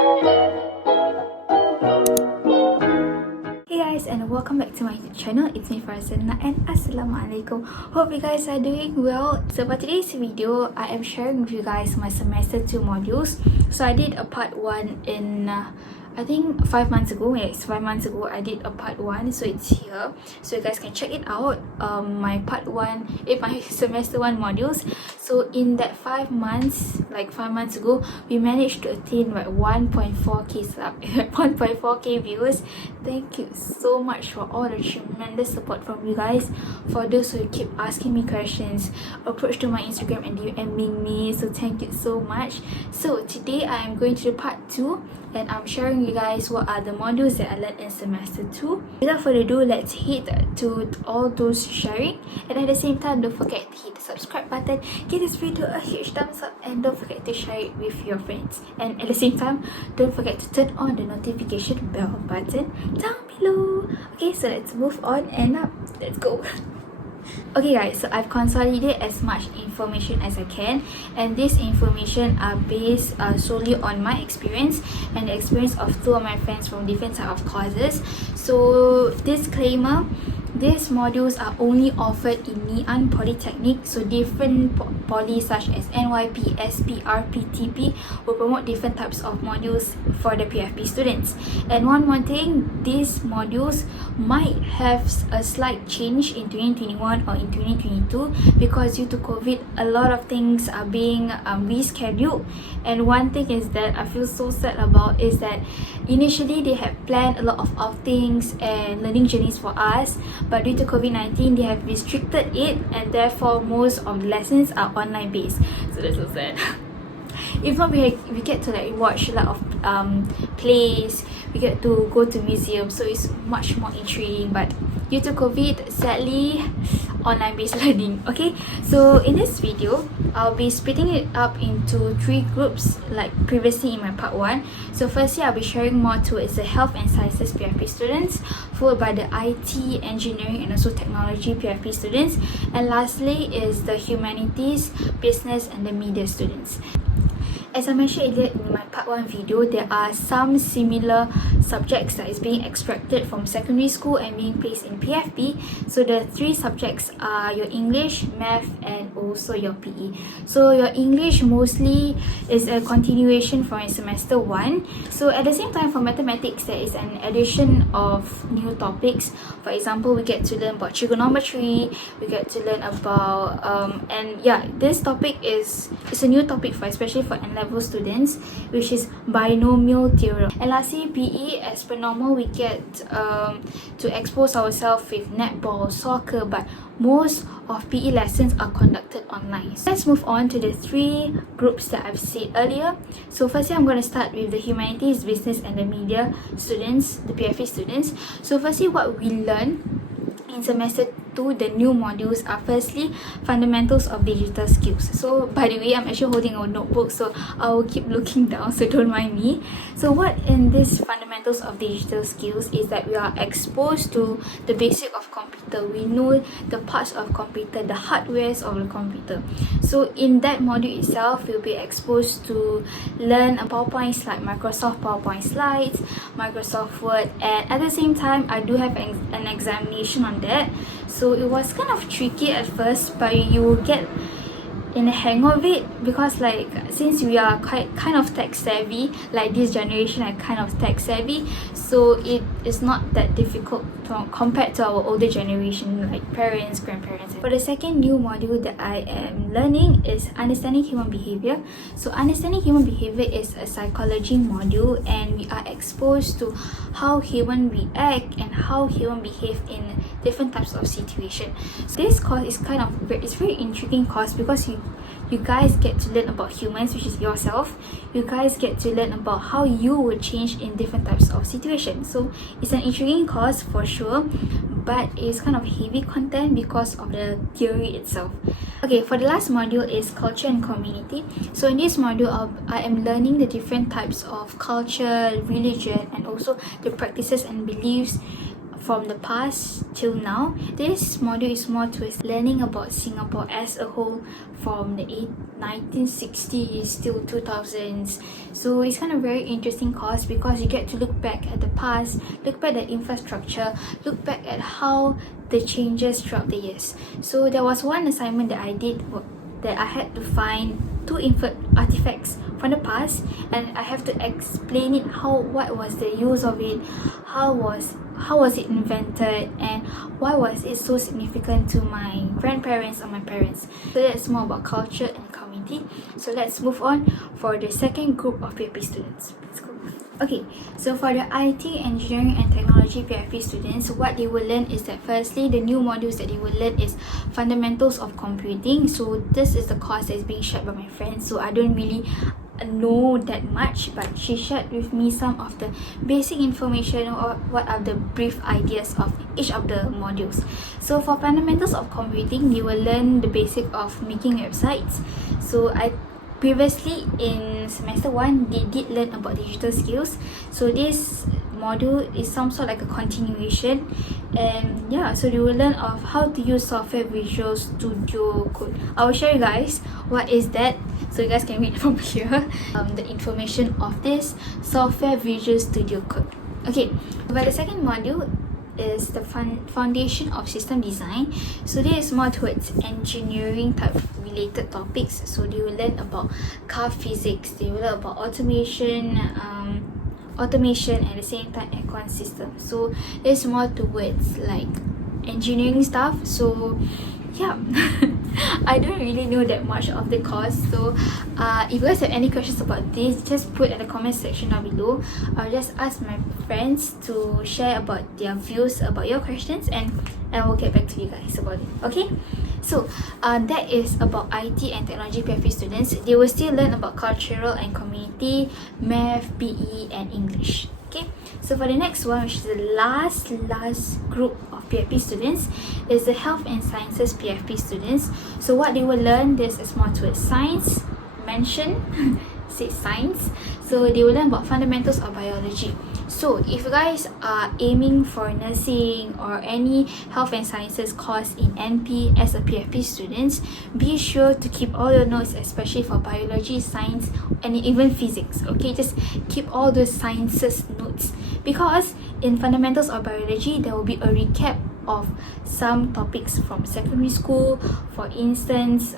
Hey guys, and welcome back to my YouTube channel. It's me Farzana and Assalamualaikum. Hope you guys are doing well. So for today's video, I am sharing with you guys my semester 2 modules. So I did a part 1 in I think 5 months ago. Yes, 5 months ago I did a part 1, so it's here, so you guys can check it out. My part 1 in my semester 1 modules. So in that 5 months, like 5 months ago, we managed to attain like 1.4k sub 1.4k views. Thank you so much for all the tremendous support from you guys. For those who keep asking me questions, approach to my Instagram and DMing me, so thank you so much. So today I am going to do part 2, and I'm sharing you guys what are the modules that I learned in semester 2. Without further ado, let's hit to all those sharing, and at the same time, don't forget to hit the subscribe button, give this video a huge thumbs up, and don't forget to share it with your friends. And at the same time, don't forget to turn on the notification bell button down below. Okay, so let's move on and let's go. Okay guys, so I've consolidated as much information as I can, and this information are based solely on my experience and the experience of 2 of my friends from different type of courses. So disclaimer, these modules are only offered in Ngee Polytechnic, so different polys such as NYP, SP, RP, TP will promote different types of modules for the PFP students. And one more thing, these modules might have a slight change in 2021 or in 2022 because due to COVID, a lot of things are being rescheduled. And one thing is that I feel so sad about is that initially they had planned a lot of outings and learning journeys for us, but due to COVID-19 they have restricted it, and therefore most of the lessons are online based. So that's so sad. If not, we get to like watch a lot of plays, we get to go to museums, so it's much more intriguing. But due to COVID, sadly, online based learning. Okay, so in this video I'll be splitting it up into 3 groups like previously in my part 1. So firstly, I'll be sharing more towards the health and sciences PFP students, followed by the IT, engineering and also technology PFP students, and lastly is the humanities, business and the media students. As I mentioned earlier in my part 1 video, there are some similar subjects that is being extracted from secondary school and being placed in PFP. So the 3 subjects are your English, Math and also your PE. So your English mostly is a continuation from semester 1. So at the same time, for mathematics, there is an addition of new topics. For example, we get to learn about trigonometry, we get to learn about and yeah, this topic is a new topic for especially for N-level students, which is binomial theorem. And lastly, PE, as per normal, we get to expose ourselves with netball, soccer, but most of PE lessons are conducted online. So let's move on to the 3 groups that I've said earlier. So firstly, I'm going to start with the humanities, business and the media students, the PFP students. So firstly, what we learn in semester 2, the new modules are firstly fundamentals of digital skills. So by the way, I'm actually holding a notebook, so I will keep looking down, so don't mind me. So what in this fundamentals of digital skills is that we are exposed to the basic of computer. We know the parts of computer, the hardwares of the computer. So in that module itself, we'll be exposed to learn PowerPoints like Microsoft PowerPoint slides, Microsoft Word, and at the same time I do have an examination on that. So it was kind of tricky at first, but you will get in the hang of it, because like since we are kind of tech savvy, like this generation are kind of tech savvy, so it is not that difficult compared to our older generation like parents, grandparents. For the second new module that I am learning is understanding human behavior. So understanding human behavior is a psychology module, and we are exposed to how human react and how human behave in different types of situation. So this course is it's very intriguing course because you guys get to learn about humans, which is yourself. You guys get to learn about how you would change in different types of situations. So it's an intriguing course for sure, but it's kind of heavy content because of the theory itself. Okay, for the last module is culture and community. So in this module, I am learning the different types of culture, religion, and also the practices and beliefs from the past till now. This module is more towards learning about Singapore as a whole from the 1960s till 2000s. So it's kind of very interesting course because you get to look back at the past, look back at the infrastructure, look back at how the changes throughout the years. So there was one assignment that I did that I had to find two artifacts from the past, and I have to explain it, what was the use of it, how was it invented, and why was it so significant to my grandparents or my parents. So that's more about culture and community. So let's move on for the second group of PFP students. Let's go. Okay, so for the IT, Engineering and Technology PFP students, what they will learn is that firstly, the new modules that they will learn is Fundamentals of Computing. So this is the course that is being shared by my friend, so I don't really know that much, but she shared with me some of the basic information or what are the brief ideas of each of the modules. So for Fundamentals of Computing, you will learn the basic of making websites. So previously in semester 1, they did learn about digital skills. So this module is some sort like a continuation, and yeah, so they will learn of how to use software Visual Studio Code. I will show you guys what is that, so you guys can read from here the information of this software Visual Studio Code. Okay, but the second module is the foundation of system design. So this is more towards engineering type related topics. So they will learn about car physics, they will learn about automation at the same time aircon system. So it's more towards like engineering stuff. So yeah, I don't really know that much of the course. So if you guys have any questions about this, just put in the comment section down below. I'll just ask my friends to share about their views about your questions, and we'll get back to you guys about it. Okay, so that is about IT and Technology PFP students. They will still learn about cultural and community, math, PE and English. Okay, so for the next one, which is the last group of PFP students, is the Health and Sciences PFP students. So what they will learn, this is more towards science, say science. So they will learn about fundamentals of biology. So if you guys are aiming for nursing or any health and sciences course in NP as a PFP students, be sure to keep all your notes, especially for biology, science and even physics. Okay, just keep all those sciences notes, because in fundamentals of biology there will be a recap of some topics from secondary school. For instance,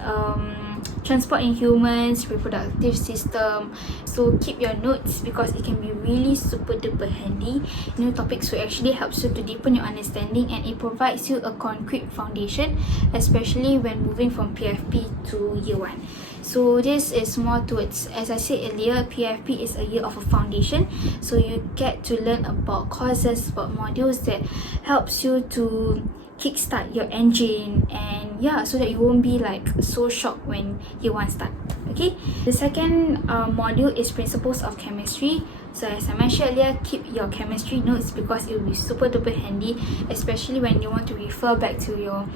transport in humans, reproductive system. So keep your notes because it can be really super duper handy. New topics will actually help you to deepen your understanding, and it provides you a concrete foundation, especially when moving from PFP to year 1. So this is more towards, as I said earlier, PFP is a year of a foundation. So you get to learn about courses, about modules that helps you to kickstart your engine, and yeah, so that you won't be like so shocked when year 1 start. Okay, the second module is Principles of Chemistry. So as I mentioned earlier, keep your chemistry notes because it will be super duper handy, especially when you want to refer back to your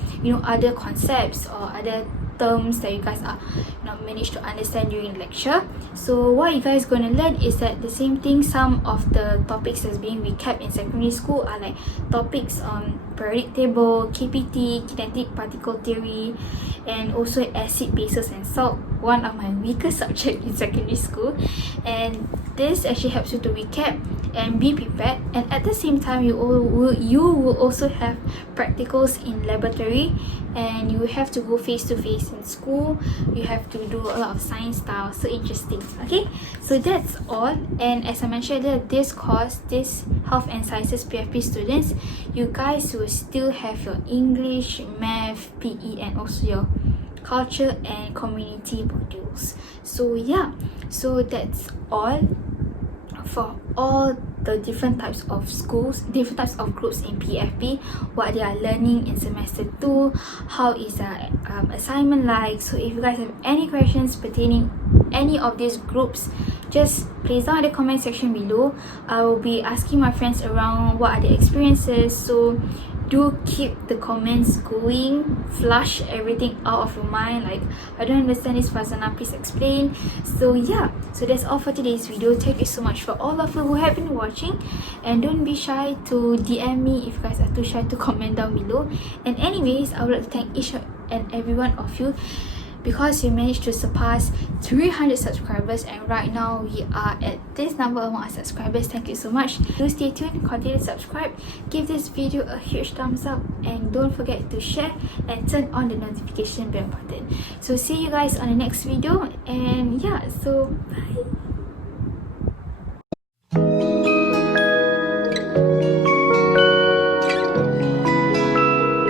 other concepts or other terms that you guys are not managed to understand during lecture. So what you guys gonna learn is that the same thing. Some of the topics that's being recapped in secondary school are like topics on periodic table, KPT, kinetic particle theory, and also acid, bases and salt, one of my weakest subjects in secondary school. And this actually helps you to recap and be prepared, and at the same time you will also have practicals in laboratory, and you have to go face to face in school. You have to do a lot of science stuff, so interesting. Okay, so that's all. And as I mentioned earlier, this course, this Health and Sciences PFP students, you guys will still have your English, math, PE and also your culture and community modules. So yeah, so that's all for all the different types of schools, different types of groups in PFP, what they are learning in semester 2, how is the assignment like. So if you guys have any questions pertaining any of these groups, just place down in the comment section below. I will be asking my friends around what are their experiences. So do keep the comments going, flush everything out of your mind, like I don't understand this, Farzana, please explain. So yeah, so that's all for today's video. Thank you so much for all of you who have been watching, and don't be shy to DM me if you guys are too shy to comment down below. And anyways, I would like to thank each and every one of you, because we managed to surpass 300 subscribers, and right now we are at this number among our subscribers. Thank you so much. Do stay tuned, continue to subscribe, give this video a huge thumbs up, and don't forget to share and turn on the notification bell button. So see you guys on the next video, and yeah, so bye.